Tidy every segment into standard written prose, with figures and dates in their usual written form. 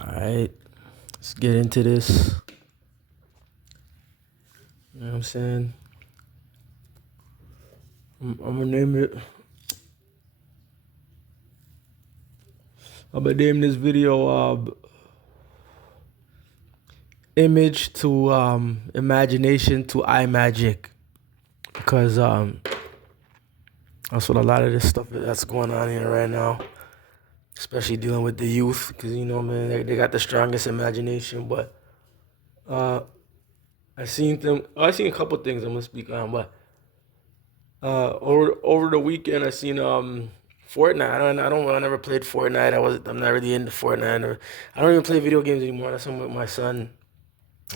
All right, let's get into this. You know what I'm saying? I'm gonna name it. I'm gonna name this video "Image to Imagination to iMagic" because that's what a lot of this stuff that's going on here right now, especially dealing with the youth. Because man, they got the strongest imagination. But uh, I seen a couple things I'm gonna speak on, but over the weekend, I seen Fortnite. I never played Fortnite. I'm not really into Fortnite. I don't even play video games anymore. That's something with my son.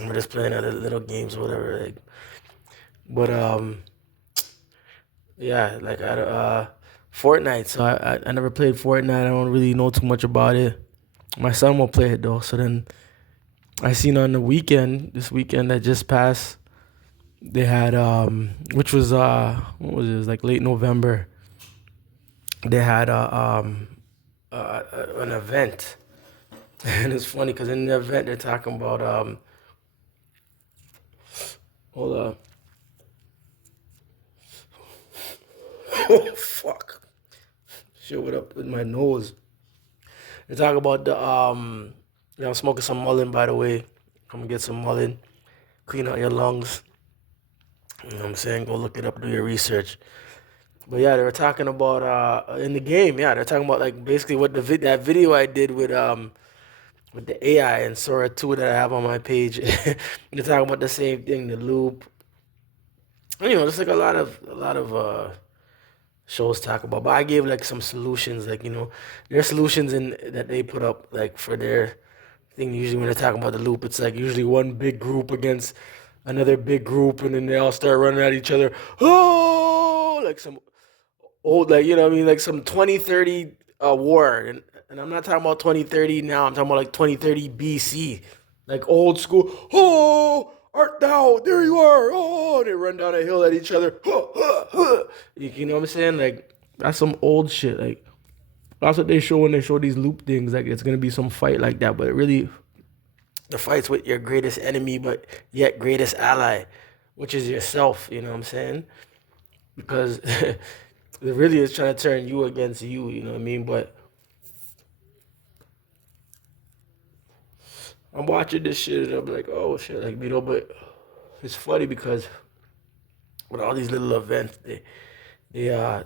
I'm just playing other little games or whatever. But yeah, Fortnite. So I never played Fortnite. I don't really know too much about it. My son will play it though. So then I seen on the weekend, this weekend that just passed, they had which was what was it? It was like late November. They had an event, and it's funny because in the event they're talking about hold on. Oh fuck, shit, what up with my nose? They're talking about I'm smoking some mullein, by the way. Come get some mullein, clean out your lungs. You know what I'm saying? Go look it up, do your research. But yeah, they were talking about in the game. Yeah, they're talking about like basically what that video I did with the AI and Sora 2 that I have on my page. They're talking about the same thing, the loop. Just like a lot of shows talk about. But I gave like some solutions, like their solutions in that they put up like for their thing. Usually when they're talking about the loop, it's like usually one big group against another big group, and then they all start running at each other. Oh, like some old, like what I mean, like some 2030 war, and I'm not talking about 2030 now. I'm talking about like 2030 BC, like old school. Oh, art thou? There you are. Oh, they run down a hill at each other. You know what I'm saying? Like that's some old shit. Like that's what they show when they show these loop things. Like it's gonna be some fight like that, but really, the fight's with your greatest enemy, but yet greatest ally, which is yourself. You know what I'm saying? Because it really is trying to turn you against you. You know what I mean? But I'm watching this shit and I'm like, oh shit, like but it's funny because with all these little events, they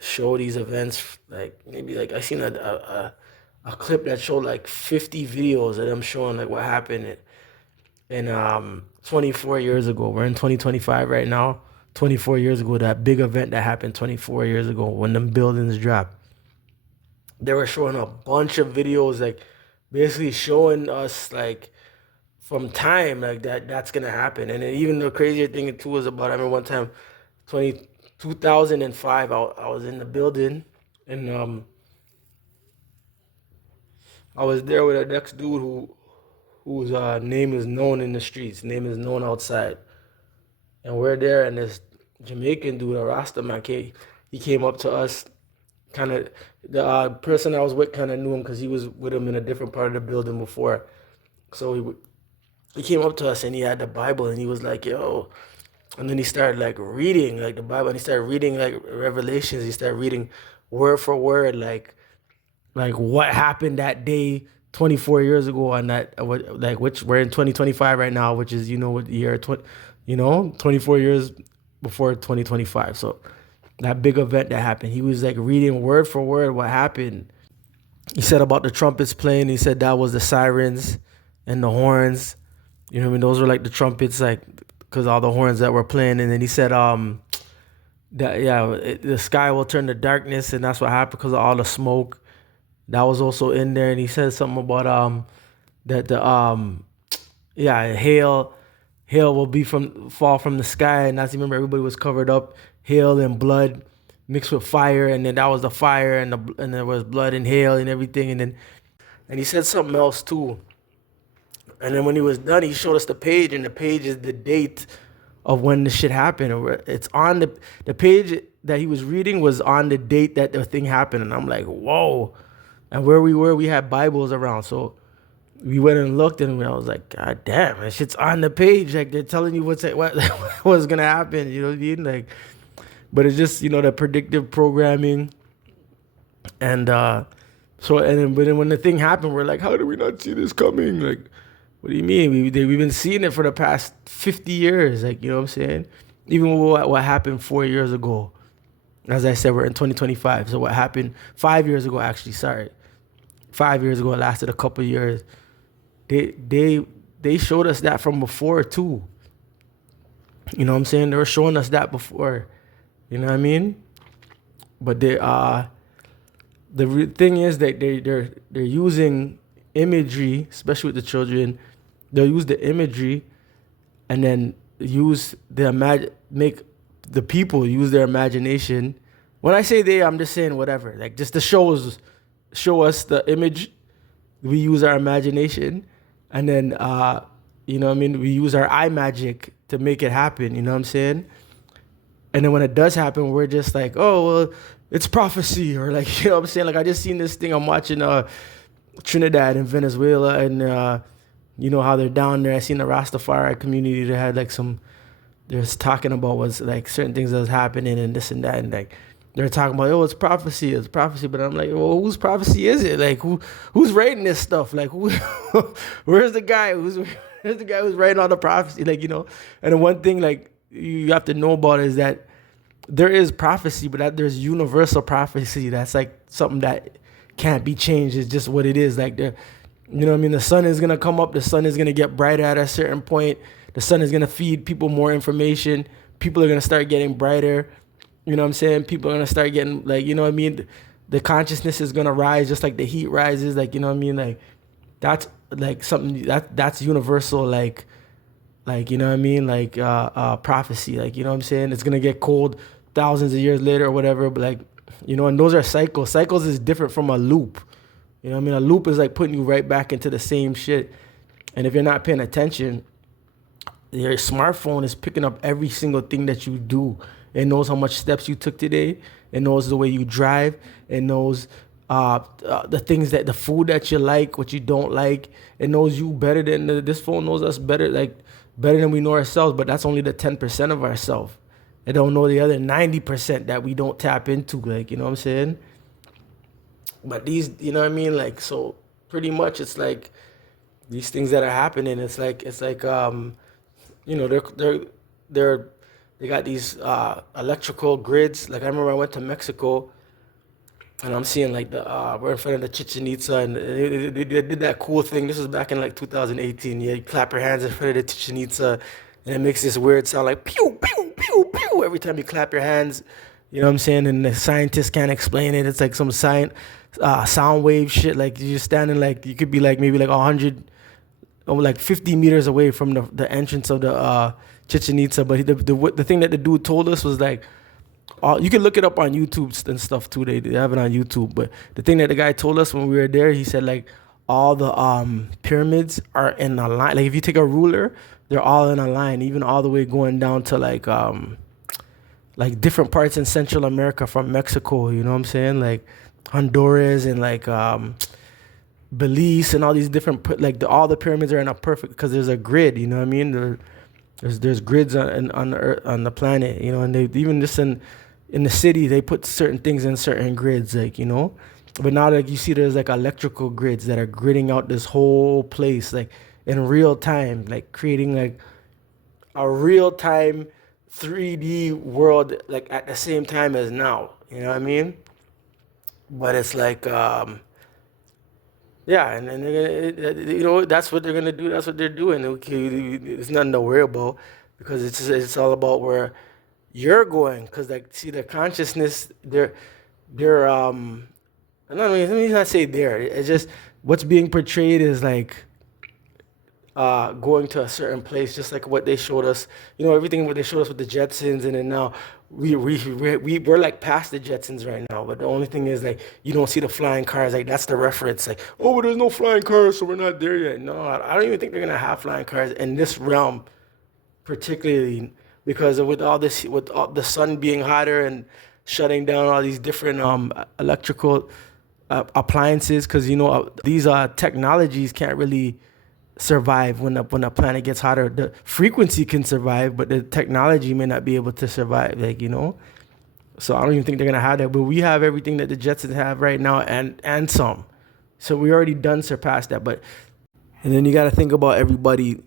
show these events like maybe like I seen a clip that showed like 50 videos of them showing like what happened in 24 years ago. We're in 2025 right now. 24 years ago, that big event that happened 24 years ago when them buildings dropped. They were showing a bunch of videos like basically showing us like from time like that's gonna happen. And then even the crazier thing too is about I remember one time 20 2005 I was in the building and I was there with a next dude whose name is known in the streets, name is known outside. And we're there and this Jamaican dude, a Rasta man, he came up to us kind of the person I was with kind of knew him because he was with him in a different part of the building before. So he came up to us and he had the Bible and he was like, "Yo," and then he started like reading like the Bible and he started reading like Revelations. He started reading word for word like what happened that day 24 years ago on that like which we're in 2025 right now, which is what year 20 24 years before 2025. So that big event that happened, he was like reading word for word what happened. He said about the trumpets playing. He said that was the sirens and the horns. You know what I mean? Those were like the trumpets, like because all the horns that were playing. And then he said that the sky will turn to darkness, and that's what happened because of all the smoke that was also in there. And he said something about that the hail will be fall from the sky, and as you remember, everybody was covered up, hail and blood mixed with fire, and then that was the fire, and there was blood and hail and everything, and he said something else too, and then when he was done, he showed us the page, and the page is the date of when the shit happened. It's on the page that he was reading was on the date that the thing happened, and I'm like, whoa. And where we were, we had Bibles around, so we went and looked, and I was like, God damn, that shit's on the page. Like they're telling you what's gonna happen. You know what I mean? Like, but it's just the predictive programming, and but then when the thing happened, we're like, how did we not see this coming? Like, what do you mean? We've been seeing it for the past 50 years. Like, you know what I'm saying? Even what happened 4 years ago. As I said, we're in 2025. So what happened 5 years ago? Actually, sorry, 5 years ago. It lasted a couple of years. They showed us that from before too. You know what I'm saying? They were showing us that before. You know what I mean? But thing is that they're using imagery, especially with the children. They'll use the imagery, and then make the people use their imagination. When I say they, I'm just saying whatever. Like just the show us the image. We use our imagination, and then you know what I mean. We use our eye magic to make it happen. You know what I'm saying? And then when it does happen, we're just like, oh well, it's prophecy, or like you know what I'm saying. Like I just seen this thing. I'm watching Trinidad and Venezuela, and you know how they're down there. I seen the Rastafari community. They had like they're talking about was like certain things that was happening and this and that, and like they're talking about, oh, it's prophecy, but I'm like, well, whose prophecy is it? Like who's writing this stuff? Like where's the guy who's writing all the prophecy? Like, you know. And the one thing like you have to know about is that there is prophecy, but that there's universal prophecy. That's like something that can't be changed. It's just what it is. Like you know what I mean? The sun is gonna come up. The sun is gonna get brighter at a certain point. The sun is gonna feed people more information. People are gonna start getting brighter. You know what I'm saying? People are gonna start getting like, you know what I mean? The consciousness is gonna rise just like the heat rises. Like, you know what I mean? Like that's like something that's universal. Like you know what I mean? Like prophecy. Like, you know what I'm saying? It's gonna get cold thousands of years later or whatever. But like, you know, and those are cycles. Cycles is different from a loop. You know what I mean? A loop is like putting you right back into the same shit. And if you're not paying attention, your smartphone is picking up every single thing that you do. It knows how much steps you took today. It knows the way you drive. It knows the food that you like, what you don't like. It knows you better than this phone knows us better, like better than we know ourselves. But that's only the 10% of ourselves. It don't know the other 90% that we don't tap into. Like, you know what I'm saying? But these, you know what I mean? Like, so pretty much it's like these things that are happening. It's like you know, they're they got these electrical grids. Like I remember I went to Mexico, and I'm seeing like we're in front of the Chichen Itza, and they did that cool thing. This was back in like 2018. Yeah, you clap your hands in front of the Chichen Itza, and it makes this weird sound like pew pew pew pew every time you clap your hands. You know what I'm saying? And the scientists can't explain it. It's like some sound wave shit. Like you're standing like you could be like maybe like 100 or like 50 meters away from the entrance of the Chichen Itza. But the thing that the dude told us was like, you can look it up on YouTube and stuff too. They have it on YouTube. But the thing that the guy told us when we were there, he said like all the pyramids are in a line. Like if you take a ruler, they're all in a line, even all the way going down to like different parts in Central America from Mexico. You know what I'm saying? Like Honduras and like Belize and all these different all the pyramids are in a perfect because there's a grid. You know what I mean? There's grids on the earth, on the planet. You know, and they even just in the city they put certain things in certain grids. Like, you know, but now like you see there's like electrical grids that are gridding out this whole place like in real time, like creating like a real time 3D world like at the same time as now. You know what I mean? But it's like yeah, and then you know that's what they're gonna do. That's what they're doing. Okay, it's nothing to worry about because it's all about where you're going. Because like, see the consciousness, they're let me not say there. It's just what's being portrayed is like going to a certain place, just like what they showed us. You know, everything what they showed us with the Jetsons, and then now we're like past the Jetsons right now. But the only thing is like you don't see the flying cars. Like that's the reference. Like, oh, but there's no flying cars, so we're not there yet. No, I don't even think they're gonna have flying cars in this realm, particularly because with all this, with all the sun being hotter and shutting down all these different electrical appliances, because these technologies can't really survive when a planet gets hotter. The frequency can survive, but the technology may not be able to survive. So I don't even think they're gonna have that. But we have everything that the Jetsons have right now, and some. So we already done surpassed that. But and then you got to think about everybody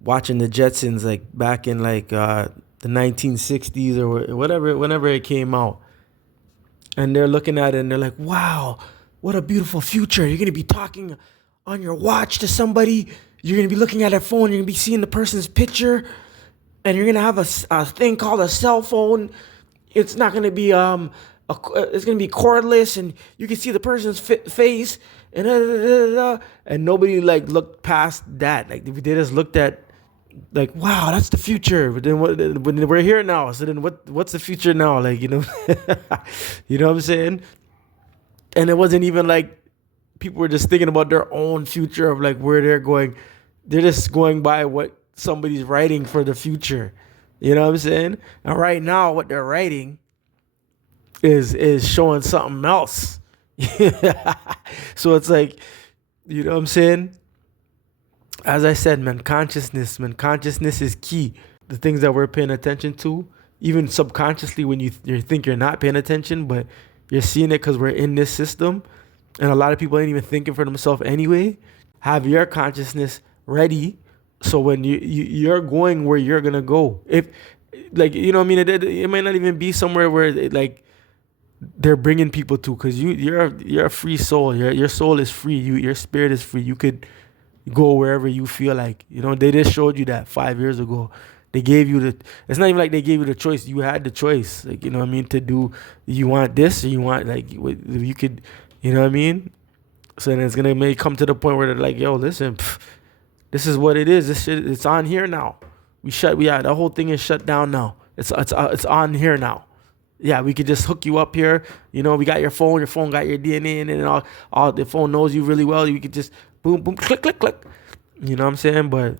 watching the Jetsons like back in the 1960s or whatever, whenever it came out, and they're looking at it and they're like, "Wow, what a beautiful future! You're gonna be talking on your watch to somebody. You're gonna be looking at a phone. You're gonna be seeing the person's picture, and you're gonna have a thing called a cell phone. It's not gonna be it's gonna be cordless, and you can see the person's face, and and nobody like looked past that. Like they just looked at like, wow, that's the future. But then when we're here now, so then what's the future now? You know what I'm saying? And it wasn't even like people were just thinking about their own future of like where they're going. They're just going by what somebody's writing for the future. You know what I'm saying? And right now, what they're writing is showing something else. So it's like, you know what I'm saying? As I said, man, consciousness is key. The things that we're paying attention to, even subconsciously when you think you're not paying attention, but you're seeing it because we're in this system. And a lot of people ain't even thinking for themselves anyway. Have your consciousness ready, so when you're going where you're gonna go. If you know what I mean, it might not even be somewhere where they're bringing people to, because you're a free soul. Your soul is free. Your spirit is free. You could go wherever you feel like. They just showed you that 5 years ago. They gave you it's not even like they gave you the choice. You had the choice, you know what I mean, to do. You want this, or you want you could, you know what I mean. So then it's gonna may come to the point where they're like, yo, listen, this is what it is. This shit, it's on here now. The whole thing is shut down now. It's on here now. Yeah, we could just hook you up here. We got your phone. Your phone got your DNA in it, and all the phone knows you really well. You could just boom, boom, click, click, click. You know what I'm saying? But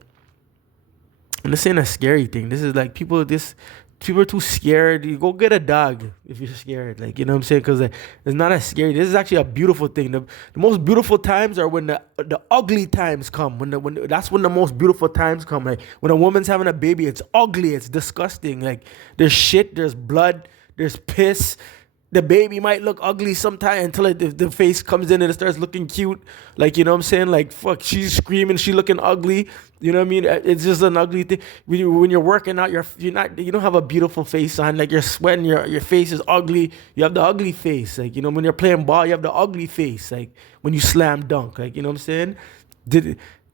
and this ain't a scary thing. This is like people are too scared. You go get a dog if you're scared. You know what I'm saying? Because it's not as scary. This is actually a beautiful thing. The most beautiful times are when the ugly times come. That's when the most beautiful times come. Like when a woman's having a baby, it's ugly. It's disgusting. There's shit. There's blood. There's piss. The baby might look ugly sometime until the face comes in and it starts looking cute. You know what I'm saying? Fuck, she's screaming, she looking ugly. You know what I mean? It's just an ugly thing. When you're working out, you don't have a beautiful face on. You're sweating, your face is ugly. You have the ugly face. When you're playing ball, you have the ugly face. When you slam dunk, you know what I'm saying?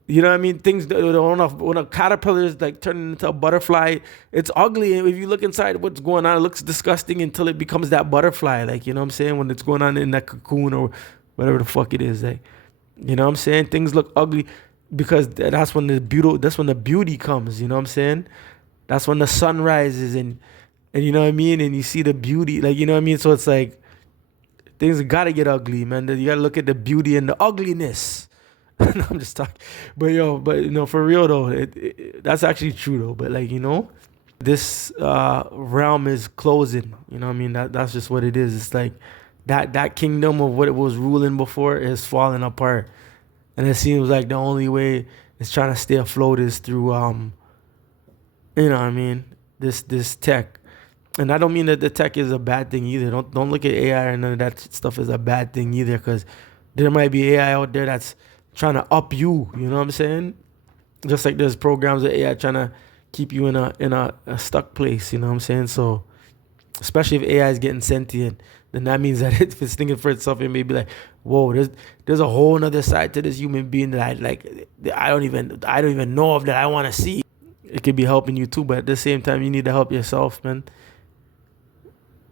You know what I mean? Things when a caterpillar is turning into a butterfly, it's ugly. And if you look inside what's going on, it looks disgusting until it becomes that butterfly. You know what I'm saying? When it's going on in that cocoon or whatever the fuck it is. You know what I'm saying? Things look ugly because that's when the beauty comes. You know what I'm saying? That's when the sun rises and you know what I mean? And you see the beauty. You know what I mean? So it's things gotta get ugly, man. You gotta look at the beauty and the ugliness. No, I'm just talking, but for real though, that's actually true though. But this realm is closing. You know what I mean? That's just what it is. It's that kingdom of what it was ruling before is falling apart, and it seems like the only way it's trying to stay afloat is through you know what I mean, this tech. And I don't mean that the tech is a bad thing either. Don't look at AI or none of that stuff as a bad thing either, because there might be AI out there that's trying to up you, you know what I'm saying? Just like there's programs of AI trying to keep you in a stuck place, you know what I'm saying? So, especially if AI is getting sentient, then that means that if it's thinking for itself, it may be like, whoa, there's a whole other side to this human being that I don't even know of, that I want to see. It could be helping you too, but at the same time, you need to help yourself, man.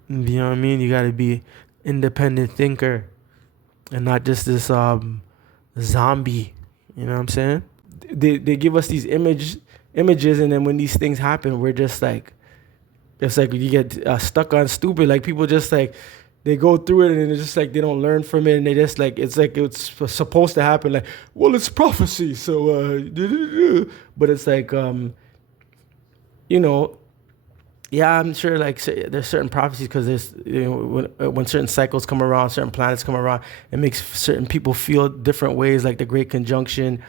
You know what I mean? You got to be independent thinker and not just this zombie. You know what I'm saying? They give us these images, and then when these things happen, we're just it's you get stuck on stupid. People just they go through it, and it's just they don't learn from it, and they just it's supposed to happen. Well, it's prophecy, so but it's you know, Yeah, I'm sure. Like there's certain prophecies because there's when certain cycles come around, certain planets come around, it makes certain people feel different ways. Like the Great Conjunction,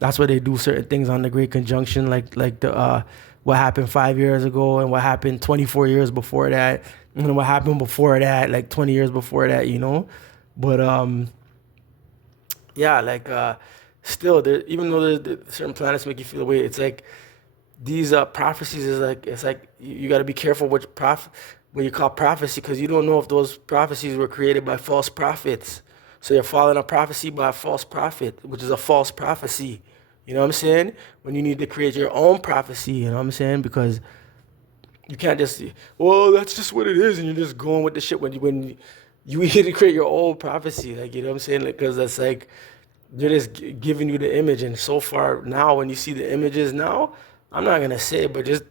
that's why they do certain things on the Great Conjunction, like the what happened 5 years ago and what happened 24 years before that, and then what happened before that, like 20 years before that, But yeah, like still, there, even though certain planets make you feel the way, it's like these prophecies is like it's like you got to be careful what you call prophecy because you don't know if those prophecies were created by false prophets. So you're following a prophecy by a false prophet, which is a false prophecy. You know what I'm saying? When you need to create your own prophecy, you know what I'm saying? Because you can't just well, that's just what it is, and you're just going with the shit when you need to create your own prophecy, like you know what I'm saying? Because that's like they're just giving you the image, and so far now, when you see the images now, I'm not gonna say it, but just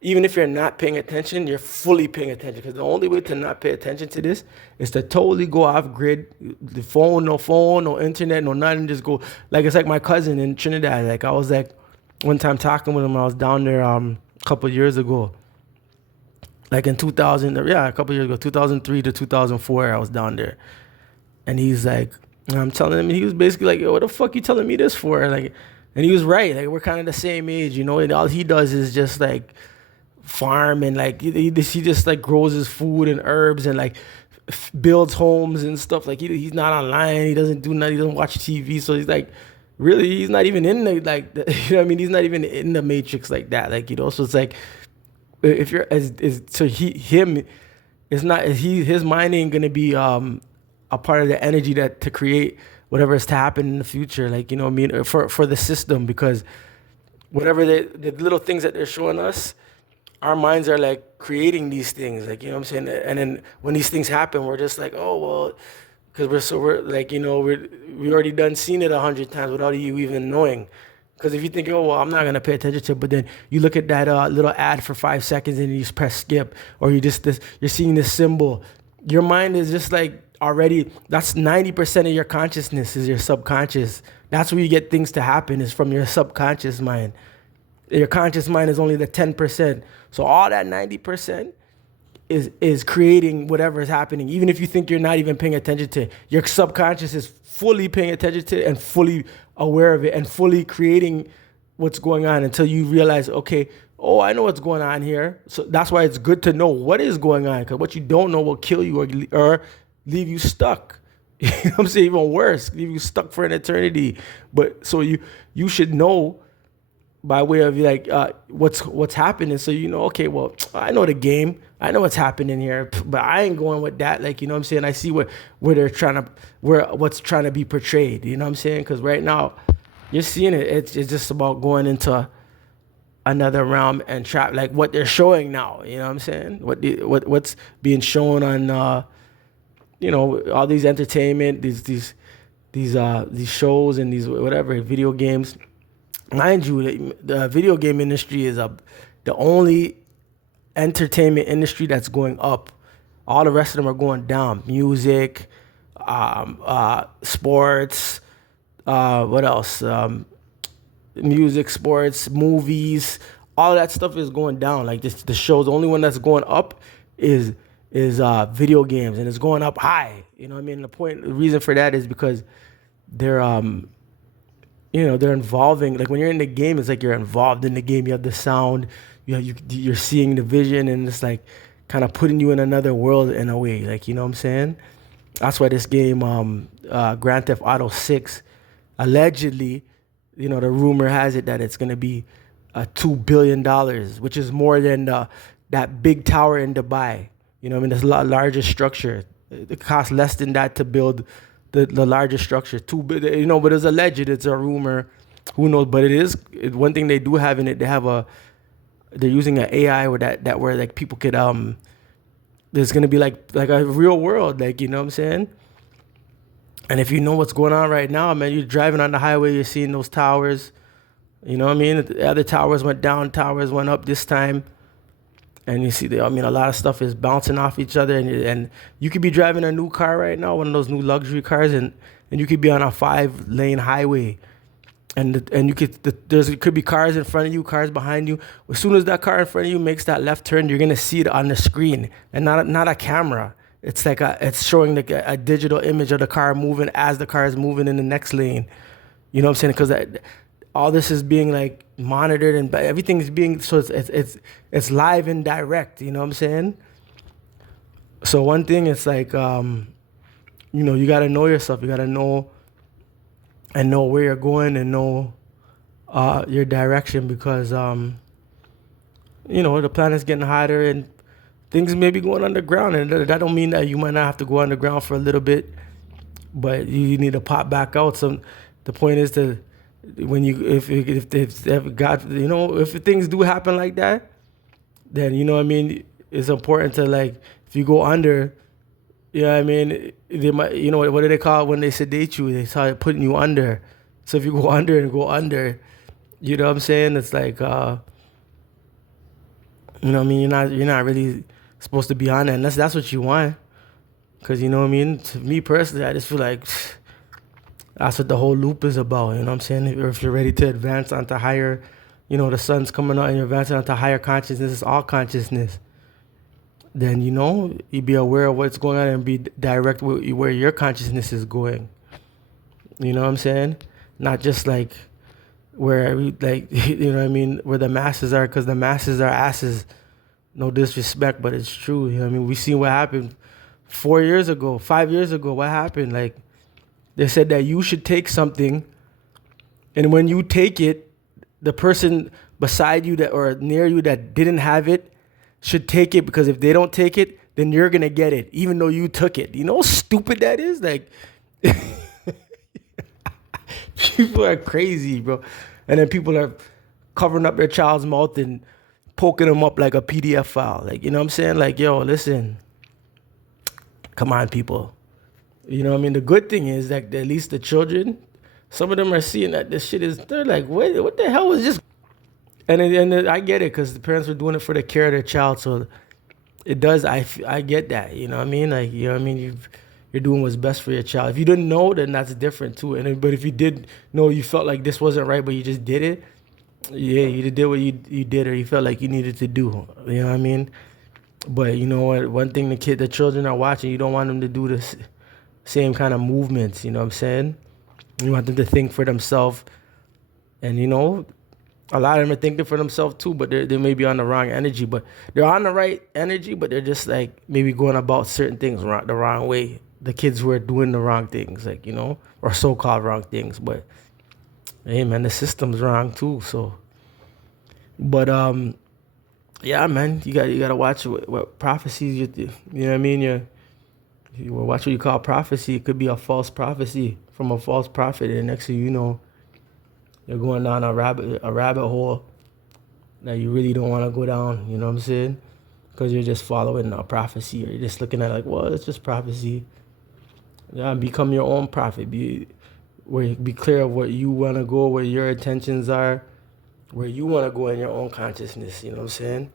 even if you're not paying attention, you're fully paying attention. Because the only way to not pay attention to this is to totally go off grid. The phone, no internet, no nothing. Just go like it's like my cousin in Trinidad. Like I was like one time talking with him when I was down there a couple of years ago, like in 2000, yeah, a couple of years ago, 2003 to 2004, I was down there, and he's like, and I'm telling him, he was basically like, yo, what the fuck you telling me this for? Like, and he was right. Like, we're kind of the same age, and all he does is just like farm and like he just like grows his food and herbs and like builds homes and stuff. Like he's not online. He doesn't do nothing. He doesn't watch TV. So he's like, really, he's not even in the like, you know what I mean? He's not even in the matrix like that. Like so it's like if you're as so him, it's not his mind ain't gonna be a part of the energy that to create whatever is to happen in the future, like what I mean, for the system, because whatever the little things that they're showing us, our minds are like creating these things, like what I'm saying. And then when these things happen, we're just like, oh well, because we're like we already done seen it 100 times without you even knowing. Because if you think, oh well, I'm not gonna pay attention to it, but then you look at that little ad for 5 seconds and you just press skip, or you're seeing this symbol, your mind is just like already. That's 90% of your consciousness is your subconscious. That's where you get things to happen, is from your subconscious mind. Your conscious mind is only the 10%. So all that 90% is creating whatever is happening. Even if you think you're not even paying attention to it, your subconscious is fully paying attention to it and fully aware of it and fully creating what's going on until you realize, okay, oh, I know what's going on here. So that's why it's good to know what is going on, because what you don't know will kill you or leave you stuck. You know what I'm saying? Even worse, leave you stuck for an eternity. But so you should know by way of like what's happening, so okay, well, I know the game, I know what's happening here, but I ain't going with that. Like what I'm saying, I see where they're trying to what's trying to be portrayed. You know what I'm saying? Because right now you're seeing it. It's just about going into another realm and trap, like what they're showing now. You know what I'm saying? What's being shown on all these entertainment, these shows and these whatever video games. Mind you, the video game industry is the only entertainment industry that's going up. All the rest of them are going down. Music, sports, what else? Music, sports, movies, all that stuff is going down. Like this, the show, the only one that's going up is video games, and it's going up high. You know what I mean? The reason for that is because they're they're involving, like when you're in the game, it's like you're involved in the game. You have the sound, you're seeing the vision, and it's like kind of putting you in another world in a way. Like, you know what I'm saying? That's why this game, Grand Theft Auto 6, allegedly, the rumor has it that it's going to be $2 billion, which is more than that big tower in Dubai. You know what I mean? It's a lot larger structure. It costs less than that to build the largest structure. But it's alleged. It's a rumor. Who knows? But one thing they do have in it. They're using an AI where like people could there's gonna be like a real world, like, you know what I'm saying? And if you know what's going on right now, man, you're driving on the highway, you're seeing those towers. You know what I mean? The other towers went down, towers went up this time. And you see, a lot of stuff is bouncing off each other, and you could be driving a new car right now, one of those new luxury cars, and you could be on a 5-lane highway, and you could it could be cars in front of you, cars behind you. As soon as that car in front of you makes that left turn, you're gonna see it on the screen and not a camera. It's like it's showing like a digital image of the car moving as the car is moving in the next lane. You know what I'm saying? Because all this is being like monitored and everything's being so it's live and direct. You know what I'm saying? So one thing it's like you gotta know yourself. You gotta know and know where you're going and know your direction because the planet's getting hotter and things may be going underground, and that don't mean that you might not have to go underground for a little bit, but you need to pop back out. So the point is to when you if God if things do happen like that, then you know what I mean. It's important to like if you go under. You know what I mean? They might, what do they call it when they sedate you? They start putting you under. So if you go under and go under, you know what I'm saying? It's like, what I mean? You're not really supposed to be on that unless that's what you want. Cause you know what I mean? To me personally, I just feel like that's what the whole loop is about. You know what I'm saying? Or if you're ready to advance onto higher, the sun's coming out and you're advancing onto higher consciousness, it's all consciousness. Then you be aware of what's going on and be direct where your consciousness is going. You know what I'm saying? Not just like where you know what I mean, where the masses are, because the masses are asses. No disrespect, but it's true. You know what I mean? We seen what happened 4 years ago, 5 years ago. What happened? Like they said that you should take something, and when you take it, the person beside you that or near you that didn't have it should take it, because if they don't take it, then you're gonna get it, even though you took it. You know how stupid that is? Like, people are crazy, bro. And then people are covering up their child's mouth and poking them up like a PDF file. Like, you know what I'm saying? Like, yo, listen, come on, people. You know what I mean? The good thing is that at least the children, some of them are seeing that this shit is, they're like, what the hell was this? And I get it, because the parents are doing it for the care of their child. So it does. I get that. You know what I mean? Like, you know what I mean? You're doing what's best for your child. If you didn't know, then that's different too. But if you did know, you felt like this wasn't right, but you just did it. Yeah, you did what you did, or you felt like you needed to do. You know what I mean? But you know what? One thing the children are watching, you don't want them to do the same kind of movements. You know what I'm saying? You want them to think for themselves, and a lot of them are thinking for themselves too, but they may be on the wrong energy. But they're on the right energy, but they're just like maybe going about certain things the wrong way. The kids who are doing the wrong things, like, or so-called wrong things. But hey, man, the system's wrong too. So, but yeah, man, you gotta watch what prophecies you know what I mean. You watch what you call prophecy. It could be a false prophecy from a false prophet, and next thing you know, you're going down a rabbit hole that you really don't want to go down. You know what I'm saying? Because you're just following a prophecy, or you're just looking at it like, well, it's just prophecy. Yeah, become your own prophet. Be clear of what you want to go, where your intentions are, where you want to go in your own consciousness. You know what I'm saying?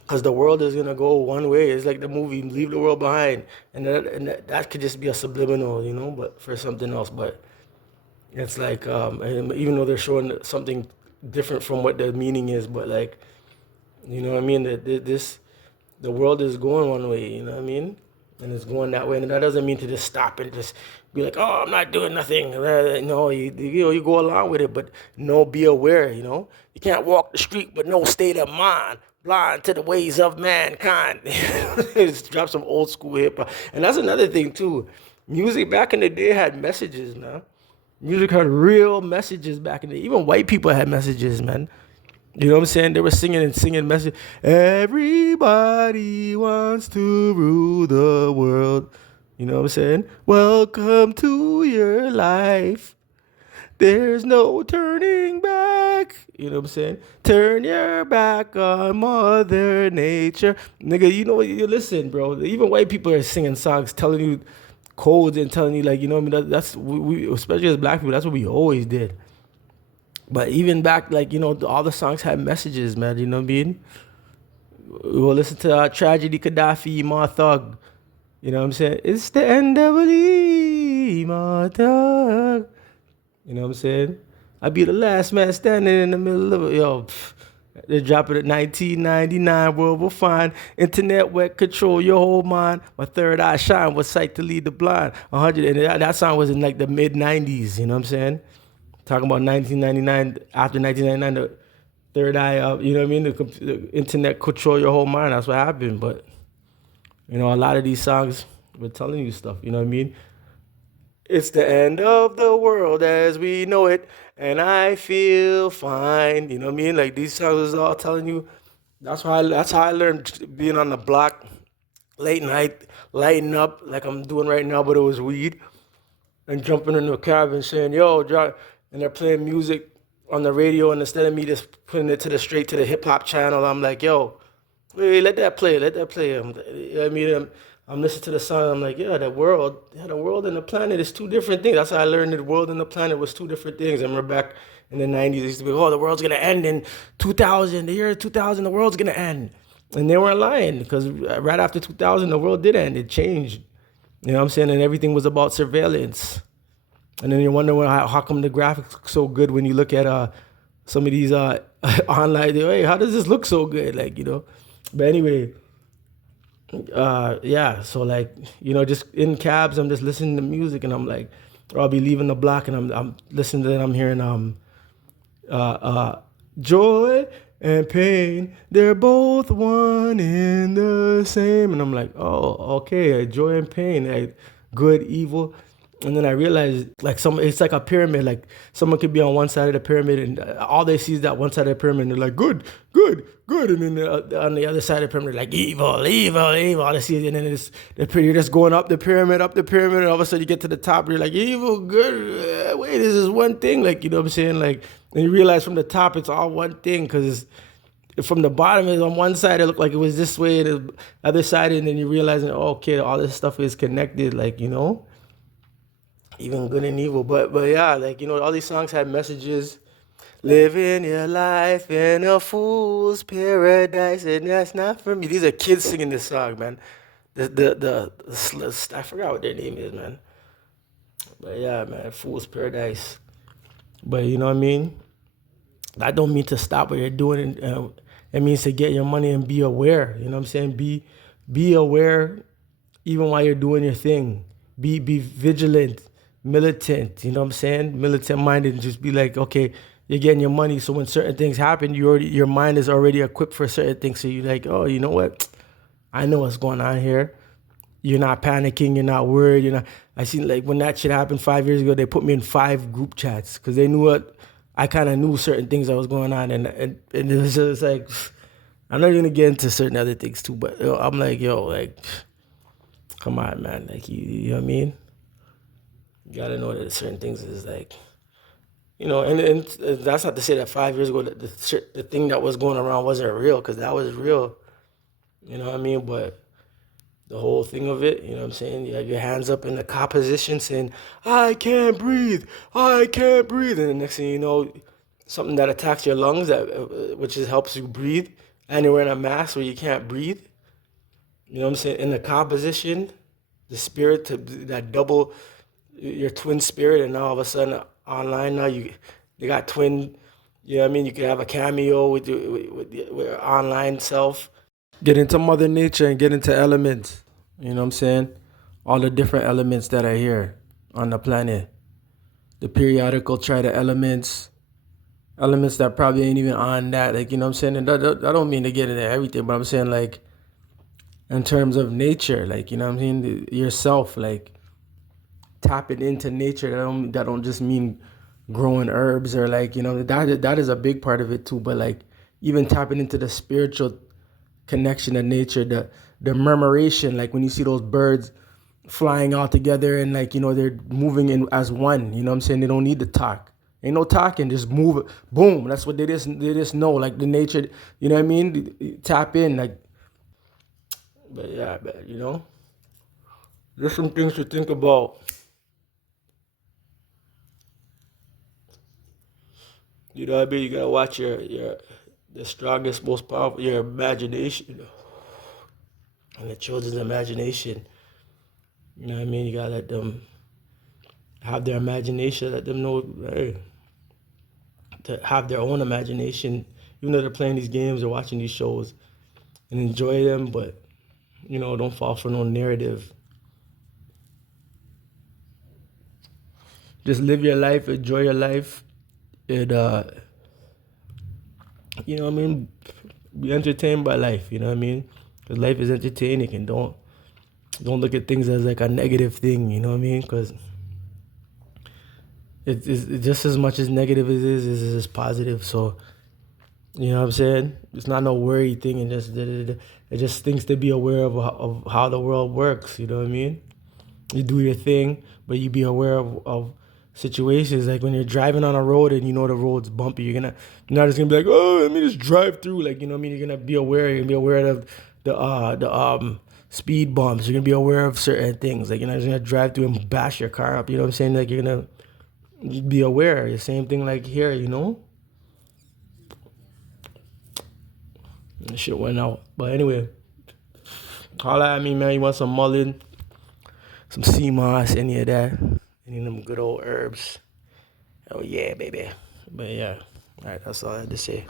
Because the world is gonna go one way. It's like the movie "Leave the World Behind," and that could just be a subliminal, but for something else. But it's like, and even though they're showing something different from what the meaning is, but like, you know what I mean? The world is going one way, you know what I mean? And it's going that way, and that doesn't mean to just stop and just be like, oh, I'm not doing nothing. No, you go along with it, but no, be aware. You can't walk the street with no state of mind, blind to the ways of mankind. Just drop some old school hip hop, and that's another thing too. Music back in the day had messages, man. Music had real messages back in the day. Even white people had messages, man. You know what I'm saying? They were singing message. Everybody wants to rule the world. You know what I'm saying? Welcome to your life. There's no turning back. You know what I'm saying? Turn your back on Mother Nature. Nigga, you know what? You listen, bro. Even white people are singing songs telling you codes and telling you, like, you know what I mean? That's we especially as black people, that's what we always did. But even back, like, all the songs had messages, man. You know what I mean? We'll listen to Tragedy, Gaddafi, Ma Thug. You know what I'm saying? It's the NWE, Ma Thug. You know what I'm saying? I'll be the last man standing in the middle of it. Yo, they drop it at 1999, world will find. Internet wet, control your whole mind. My third eye shine, was sight to lead the blind. 100, and that song was in like the mid 90s, you know what I'm saying? Talking about 1999, after 1999, the third eye up, you know what I mean? The internet control your whole mind, that's what happened. But, you know, a lot of these songs were telling you stuff, you know what I mean? It's the end of the world as we know it, and I feel fine. You know what I mean? Like these songs is all telling you. That's how I learned being on the block late night, lighting up like I'm doing right now, but it was weed, and jumping in the cab and saying, "Yo, drop," and they're playing music on the radio, and instead of me just putting it to the straight to the hip hop channel, I'm like, "Yo, wait, let that play. Let that play." I mean, I'm listening to the song. I'm like, the world and the planet is two different things. That's how I learned that the world and the planet was two different things. I remember back in the 90s, it used to be, oh, the world's gonna end in 2000. The year 2000, the world's gonna end. And they weren't lying because right after 2000, the world did end. It changed. You know what I'm saying? And everything was about surveillance. And then you wonder how come the graphics look so good when you look at some of these online. Hey, how does this look so good? Like, you know. But anyway, yeah. So like, you know, just in cabs, I'm just listening to music, and I'm like, or I'll be leaving the block, and I'm listening to it. I'm hearing uh, uh, joy and pain, they're both one in the same. And I'm like, oh, okay, joy and pain, like good, evil. And then I realized, like, it's like a pyramid. Like, someone could be on one side of the pyramid, and all they see is that one side of the pyramid. And they're like, good, good, good. And then on the other side of the pyramid, they're like, evil, evil, evil. All they see, and then you're just going up the pyramid, and all of a sudden you get to the top, and you're like, evil, good. Wait, this is one thing. Like, you know what I'm saying? Like, and you realize from the top, it's all one thing, because from the bottom is on one side, it looked like it was this way, and the other side, and then you realize, oh, okay, all this stuff is connected. Like, you know. Even good and evil. But yeah, like, you know, all these songs had messages. Living your life in a fool's paradise, and that's not for me. These are kids singing this song, man. I forgot what their name is, man. But yeah, man, fool's paradise. But you know what I mean? That don't mean to stop what you're doing. It means to get your money and be aware. You know what I'm saying? Be aware even while you're doing your thing. Be vigilant, militant. You know what I'm saying? Militant minded. Just be like, okay, you're getting your money. So when certain things happen, your mind is already equipped for certain things. So you're like, oh, you know what? I know what's going on here. You're not panicking. You're not worried. You're not. I seen, like, when that shit happened 5 years ago, they put me in 5 group chats because they knew what I kind of knew certain things that was going on, and it was just like, I'm not gonna get into certain other things too, but I'm like, yo, like, come on, man, like, you know what I mean? You gotta know that certain things is like, you know, and that's not to say that 5 years ago the thing that was going around wasn't real, because that was real, you know what I mean? But the whole thing of it, you know what I'm saying? You have your hands up in the cop position saying, I can't breathe, I can't breathe. And the next thing you know, something that attacks your lungs, which is helps you breathe, and you're wearing a mask where you can't breathe. You know what I'm saying? In the cop position, the spirit, that double, your twin spirit, and now all of a sudden online now they got twin, you know what I mean? You could have a cameo with your online self. Get into Mother Nature and get into elements. You know what I'm saying? All the different elements that are here on the planet. The periodical triad elements, elements that probably ain't even on that. Like, you know what I'm saying? And that don't mean to get into everything, but I'm saying, like, in terms of nature, like, you know what I'm saying? Yourself, like, tapping into nature. That don't just mean growing herbs, or, like, you know, that is a big part of it too. But, like, even tapping into the spiritual connection to nature, the murmuration, like when you see those birds flying all together, and, like, you know, they're moving in as one. You know what I'm saying? They don't need to talk. Ain't no talking, just move it. Boom. That's what they just know. Like the nature, you know what I mean? Tap in, like. But yeah, but, you know, there's some things to think about. You know what I mean? You gotta watch your the strongest, most powerful, your imagination, and the children's imagination. You know what I mean? You gotta let them have their imagination. Let them know, hey, to have their own imagination, even though they're playing these games or watching these shows, and enjoy them, but don't fall for no narrative. Just live your life, enjoy your life, and what I mean, be entertained by life. You know what I mean? Because life is entertaining, and don't look at things as like a negative thing. You know what I mean? Because it's just as much as negative as it is positive. So you know what I'm saying? It's not no worry thing, and it just things to be aware of how the world works. You know what I mean? You do your thing, but you be aware of situations like when you're driving on a road and the road's bumpy. You're not just gonna be like, oh, let me just drive through. Like, you know what I mean? You're gonna be aware. You're gonna be aware of the speed bumps. You're gonna be aware of certain things. Like, you're not just gonna drive through and bash your car up. You know what I'm saying? Like, you're gonna be aware. The same thing like here. The shit went out. But anyway, holla at me, man. You want some mullein, some sea moss, any of that, any of them good old herbs. Oh yeah, baby. But yeah, all right. That's all I had to say.